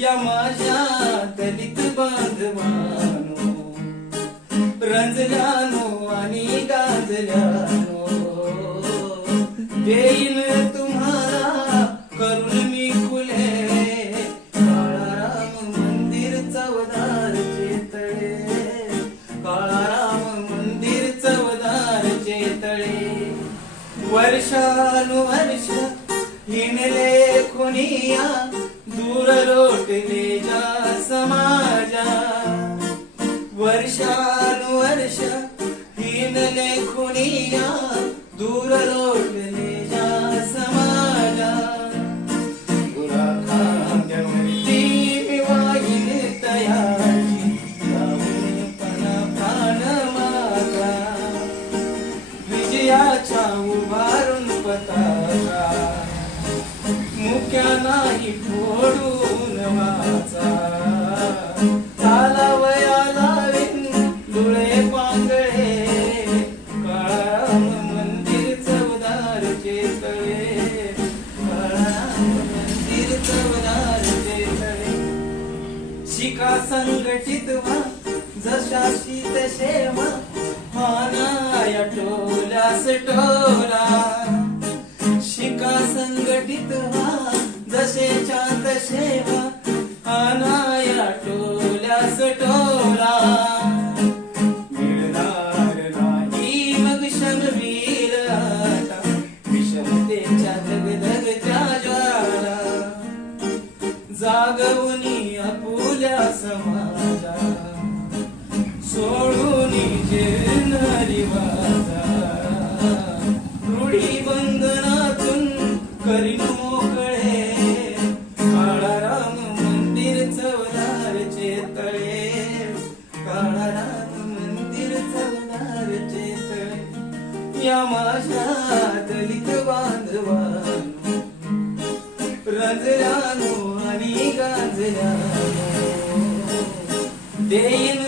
या माझ्या दलित बांधवानो, रंजल्यानो आणि गाजल्यानो, देईन तुम्हाला करून मी खुले काळाराम मंदिर चवदार चेतळे, काळाराम मंदिर चवदार चेतळे. वर्षानुवर्ष हिंडले खुनिया, दूर लोटले जा समाजा. वर्षानुवर्ष हिंडले खुनिया, दूर लोटले जा समाजा. दुराखांद्यावरती वाईन तयारी, लावून पणा प्राण मागा. विजयाच्या उभारून पताका, मुक्या नाही फोडून वाचा. चालावया लावीन डोळे पांगळे, काळाराम मंदिर चवदार चेतळे, काळाराम मंदिर चवदार चेतळे. शिका संघटित व्हा जशाशी तसे व्हा, हाना या टोल्यास टोला. शिका संघटित व्हा जसेच्या तसे व्हा, हाना टोल्यास टोला. मिळणार नाही मग शमवीर आता, विषमतेच्या दगदगच्या ज्वाला. जागवूनी आपुल्या समाजा, सोडूनी जीर्ण रिवाजा. रूढी बंधनातून करीन मोकळे, काळाराम मंदिर चवदार चेतळे, काळाराम मंदिर चवदार चेतळे. या माझ्या दलित बांधवानो, रंजल्यानो आणि गाजल्यानो, देईन